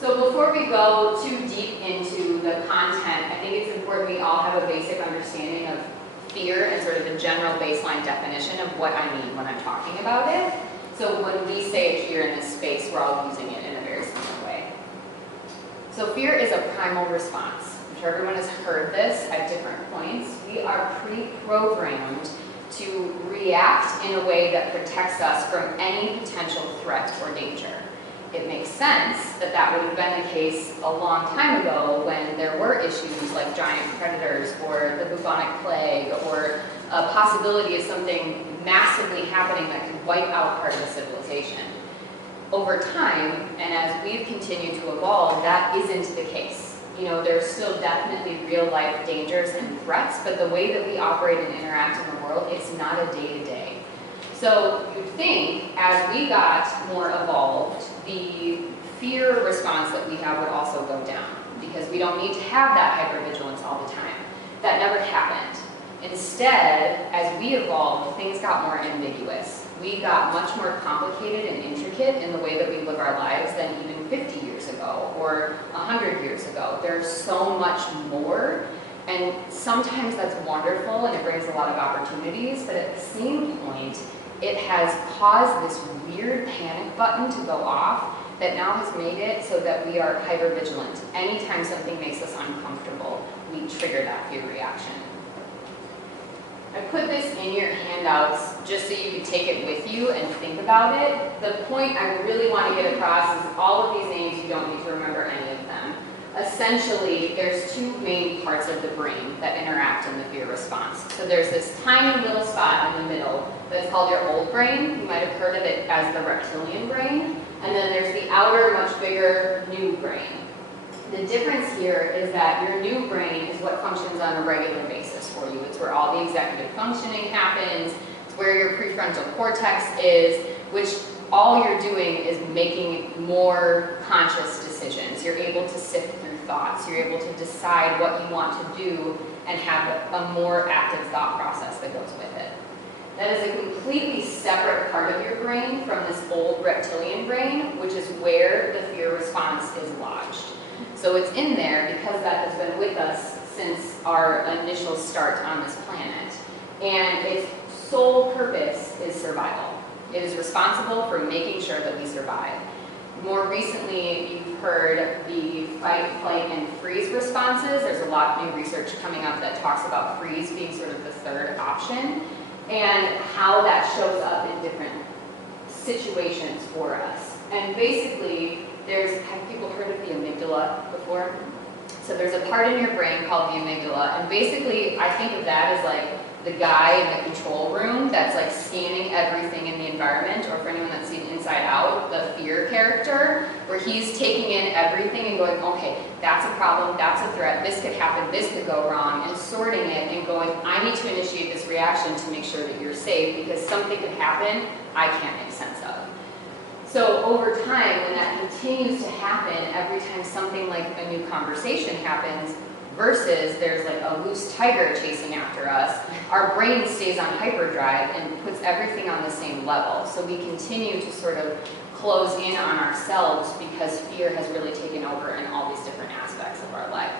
So before we go too deep into the content, I think it's important we all have a basic understanding of fear and sort of the general baseline definition of what I mean when I'm talking about it. So when we say it here in this space, we're all using it in a very similar way. So fear is a primal response. I'm sure everyone has heard this at different points. We are pre-programmed to react in a way that protects us from any potential threat or danger. It makes sense that that would have been the case a long time ago when there were issues like giant predators or the bubonic plague or a possibility of something massively happening that could wipe out part of a civilization. Over time, and as we've continued to evolve, that isn't the case. You know, there's still definitely real life dangers and threats, but the way that we operate and interact in the world, it's not a day-to-day. So you'd think as we got more evolved, the fear response that we have would also go down because we don't need to have that hypervigilance all the time. That never happened. Instead, as we evolved, things got more ambiguous. We got much more complicated and intricate in the way that we live our lives than even 50 years ago or 100 years ago. There's so much more, and sometimes that's wonderful and it brings a lot of opportunities, but at the same point, it has caused this weird panic button to go off that now has made it so that we are hypervigilant. Anytime something makes us uncomfortable, we trigger that fear reaction. I put this in your handouts just so you can take it with you and think about it. The point I really want to get across is all of these names, you don't need to remember any of them. Essentially, there's two main parts of the brain that interact in the fear response. So there's this tiny little spot in the middle that's called your old brain. You might have heard of it as the reptilian brain. And then there's the outer, much bigger new brain. The difference here is that your new brain is what functions on a regular basis for you. It's where all the executive functioning happens. It's where your prefrontal cortex is, which all you're doing is making more conscious decisions. You're able to sift through thoughts. You're able to decide what you want to do and have a more active thought process that goes with it. That is a completely separate part of your brain from this old reptilian brain, which is where the fear response is lodged. So it's in there because that has been with us since our initial start on this planet. And its sole purpose is survival. It is responsible for making sure that we survive. More recently, you've heard the fight, flight, and freeze responses. There's a lot of new research coming up that talks about freeze being sort of the third option and how that shows up in different situations for us. And basically, have people heard of the amygdala before? So there's a part in your brain called the amygdala, and basically I think of that as like the guy in the control room that's like scanning everything in the environment, or for anyone that's seen Inside Out, the fear character, where he's taking in everything and going, okay, that's a problem, that's a threat, this could happen, this could go wrong, and sorting it and going, I need to initiate this reaction to make sure that you're safe because something could happen I can't make sense of. So over time, when that continues to happen, every time something like a new conversation happens, versus there's like a loose tiger chasing after us, our brain stays on hyperdrive and puts everything on the same level. So we continue to sort of close in on ourselves because fear has really taken over in all these different aspects of our life.